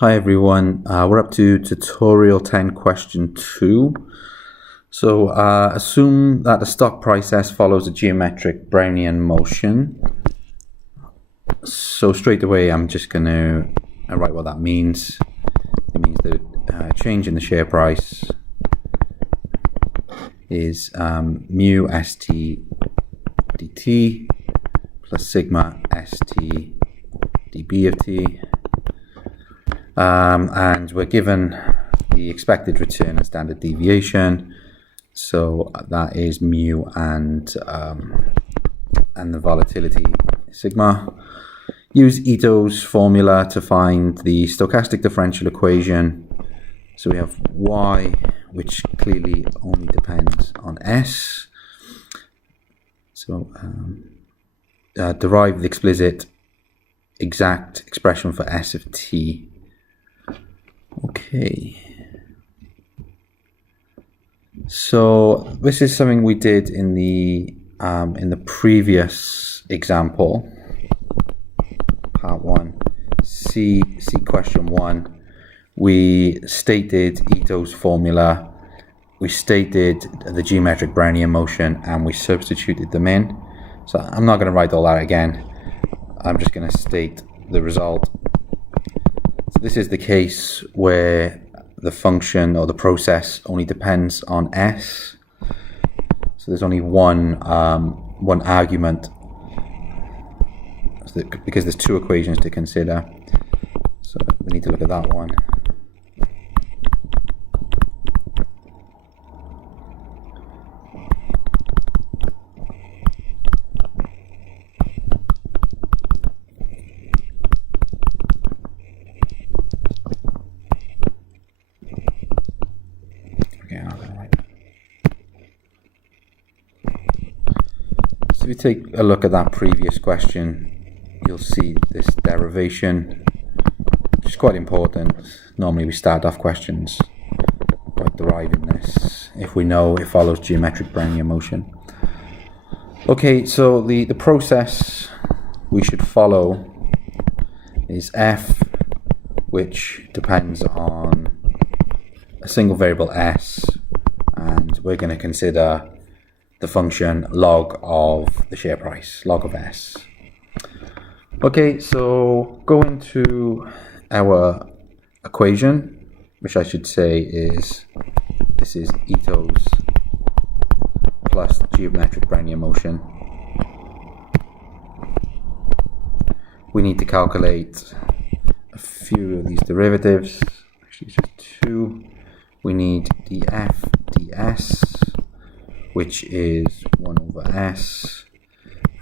Hi everyone, we're up to tutorial 10 question 2. So assume that the stock price S follows a geometric Brownian motion. So straight away I'm just going to write what that means. It means the change in the share price is mu st dt plus sigma st dB of t. And we're given the expected return and standard deviation, so that is mu and the volatility sigma. Use Ito's formula to find the stochastic differential equation. So we have y, which clearly only depends on s. So derive the explicit exact expression for s of t. Okay, so this is something we did in the previous example, part 1, C question 1. We stated Ito's formula, we stated the geometric Brownian motion, and we substituted them in. So I'm not going to write all that again. I'm just going to state the result. This is the case where the function or the process only depends on s. So there's only one argument, because there's two equations to consider. So we need to look at that one. If you take a look at that previous question, you'll see this derivation, which is quite important. Normally we start off questions by deriving this if we know it follows geometric Brownian motion. Okay, so the process we should follow is f, which depends on a single variable s, and we're going to consider the function log of the share price, log of s. Okay, so going to our equation, which I should say is, this is Ito's plus geometric Brownian motion. We need to calculate a few of these derivatives, actually just two. We need df ds, which is 1 over s,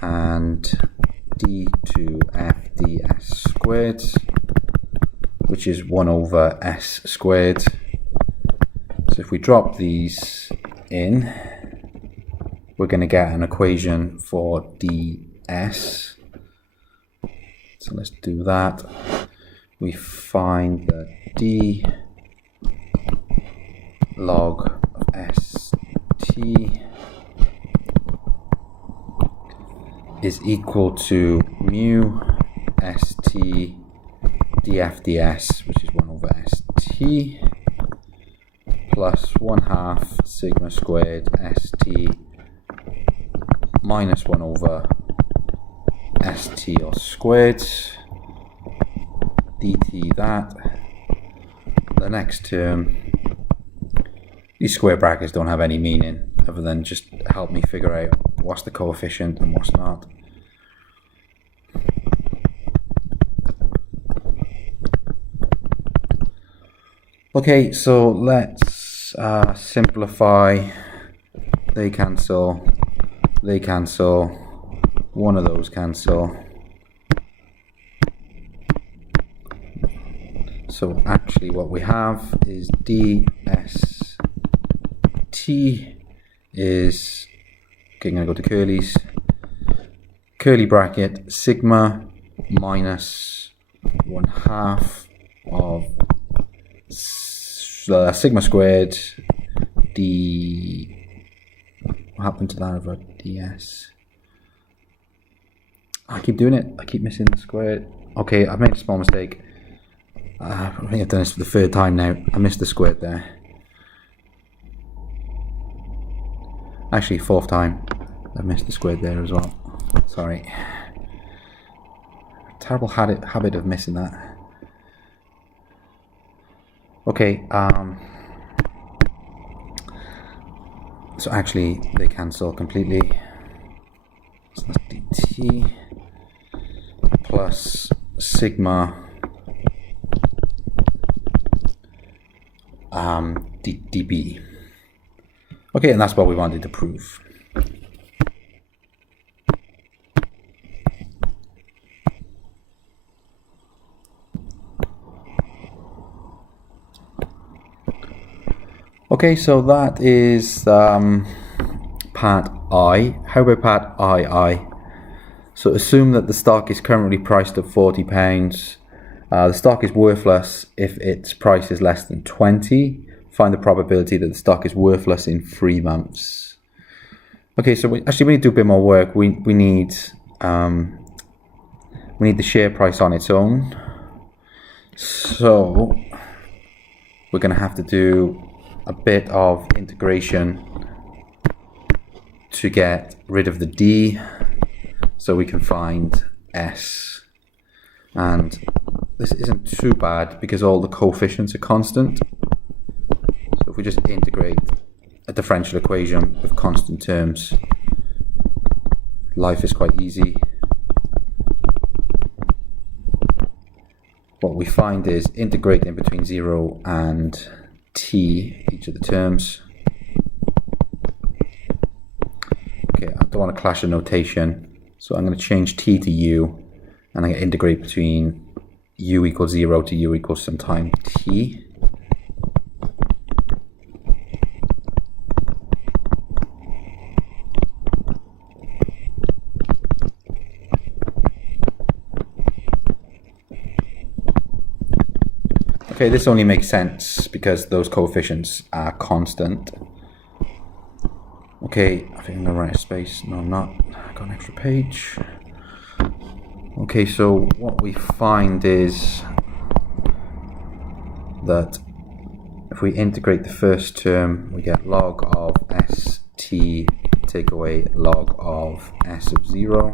and d2f ds squared, which is 1 over s squared. So if we drop these in, we're going to get an equation for ds. So let's do that. We find that d log of st is equal to mu st df ds, which is 1 over st, plus 1/2 sigma squared st minus 1 over st all squared dt that. The next term, these square brackets don't have any meaning other than just help me figure out what's the coefficient and what's not. Okay, so let's simplify. They cancel, one of those cancel. So actually what we have is dst is, okay, I'm going to go to curlies, curly bracket sigma minus 1/2 of sigma squared d, what happened to that over ds? I keep doing it, I keep missing the square. Okay, I've made a small mistake. I think I've done this for the third time now. I missed the squid there. Actually, fourth time. I missed the squid there as well. Sorry. Terrible habit of missing that. Okay, so actually they cancel completely. So that's dt plus sigma dB. Okay, and that's what we wanted to prove. Okay, so that is part I. How about part II? So assume that the stock is currently priced at £40. The stock is worthless if its price is less than 20. Find the probability that the stock is worthless in 3 months. Okay, so we need to do a bit more work. We need the share price on its own. So we're going to have to do a bit of integration to get rid of the D, so we can find S. And this isn't too bad because all the coefficients are constant. So if we just integrate a differential equation with constant terms, life is quite easy. What we find is integrating between 0 and t, each of the terms. Okay, I don't want to clash the notation, so I'm going to change t to u, and I'm going to integrate between u equals 0 to u equals some time t. Okay, this only makes sense because those coefficients are constant. Okay, I think I'm gonna write a space. No, I'm not. I got an extra page. Okay, so what we find is that if we integrate the first term, we get log of st take away log of s of 0.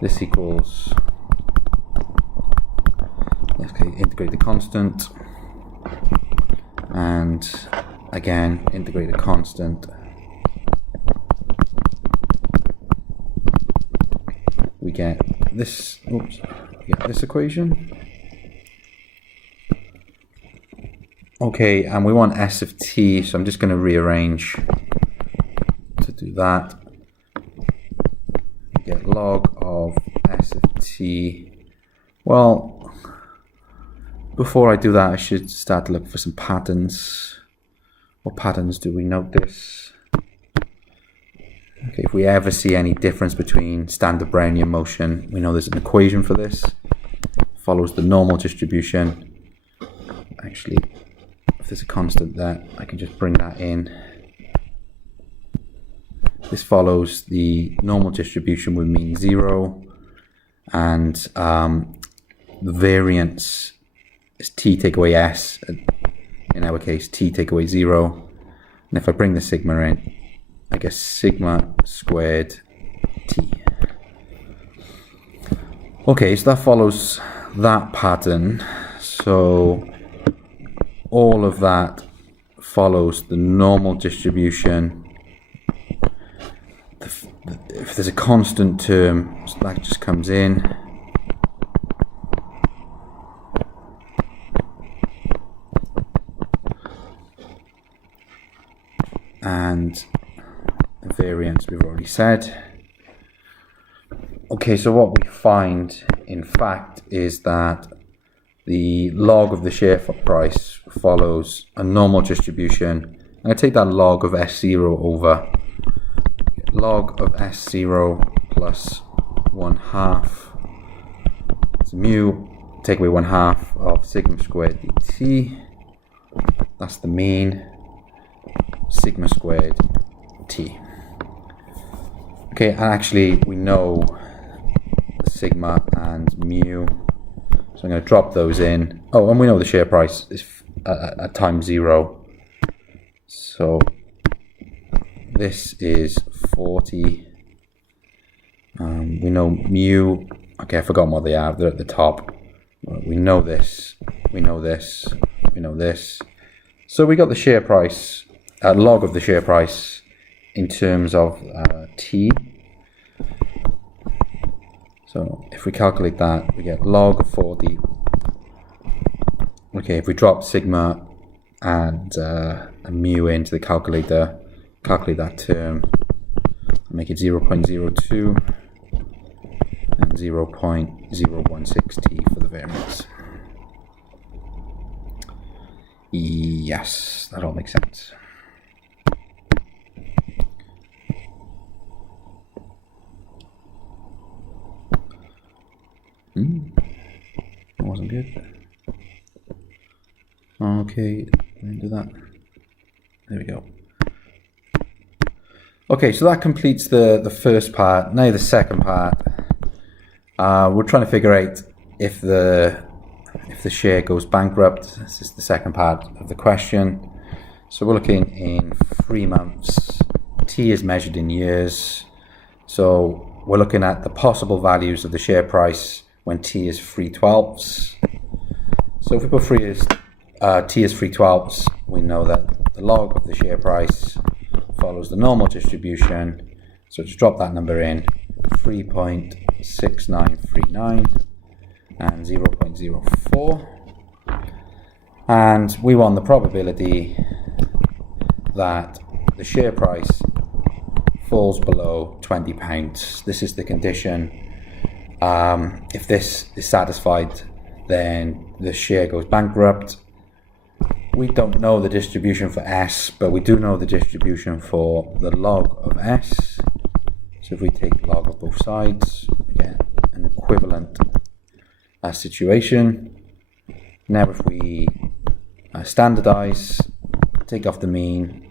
This equals, okay, integrate the constant, and again integrate the constant. We get this. Oops, we get this equation. Okay, and we want s of t, so I'm just going to rearrange to do that. We get log of s of t. Well, before I do that, I should start to look for some patterns. What patterns do we notice? Okay, if we ever see any difference between standard Brownian motion, we know there's an equation for this. It follows the normal distribution. Actually, if there's a constant there, I can just bring that in. This follows the normal distribution with mean 0, and the variance is t take away s, in our case t take away 0, and if I bring the sigma in, I get sigma squared t. Okay, so that follows that pattern. So all of that follows the normal distribution. If there's a constant term, so that just comes in. And the variance we've already said. Okay, so what we find in fact is that the log of the share price follows a normal distribution. I'm going to take that log of S0 over log of S0 plus 1/2. It's mu, take away 1/2 of sigma squared dt. That's the mean, sigma squared t. Okay, and actually we know sigma and mu, So I'm going to drop those in. Oh, and we know the share price is at time 0. So this is 40. We know mu. Okay, I've forgotten what they are. They're at the top. We know this. We know this. We know this. So we got the share price, log of the share price in terms of t. So if we calculate that, we get log of 40. Okay, if we drop sigma and mu into the calculator, calculate that term, make it 0.02 and 0.016t for the variance. Yes, that all makes sense. That wasn't good. Okay, let me do that. There we go. Okay, so that completes the first part. Now the second part. We're trying to figure out if the share goes bankrupt. This is the second part of the question. So we're looking in 3 months. T is measured in years. So we're looking at the possible values of the share price when T is 3/12. So if we put T is 3/12, we know that the log of the share price follows the normal distribution. So just drop that number in, 3.6939 and 0.04. And we want the probability that the share price falls below £20. This is the condition. If this is satisfied, then the share goes bankrupt. We don't know the distribution for S, but we do know the distribution for the log of S. So if we take log of both sides, we get an equivalent situation. Now if we standardize, take off the mean,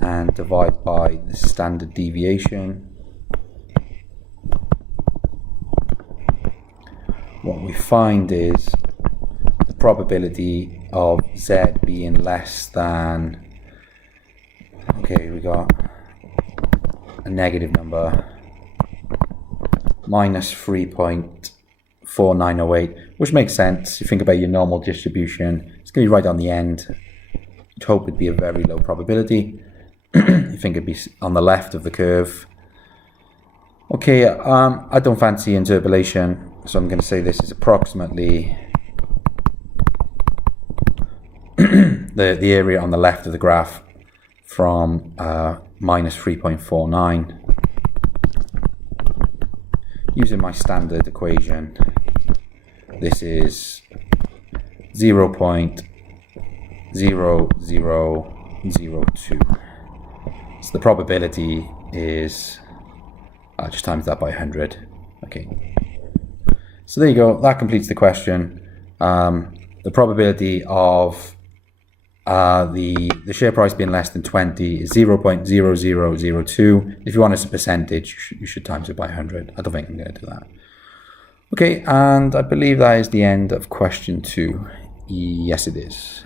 and divide by the standard deviation, what we find is the probability of Z being less than, okay, we got a negative number, minus 3.4908, which makes sense. You think about your normal distribution, it's going to be right on the end. You'd hope it'd be a very low probability. You think it'd be on the left of the curve. Okay, I don't fancy interpolation, so I'm going to say this is approximately the area on the left of the graph from minus 3.49. Using my standard equation, this is 0.0002. So the probability is, I'll just times that by 100. Okay. So there you go. That completes the question. The probability of the share price being less than 20 is 0.0002. If you want as a percentage, you should times it by 100. I don't think I'm going to do that. Okay, and I believe that is the end of question 2. Yes, it is.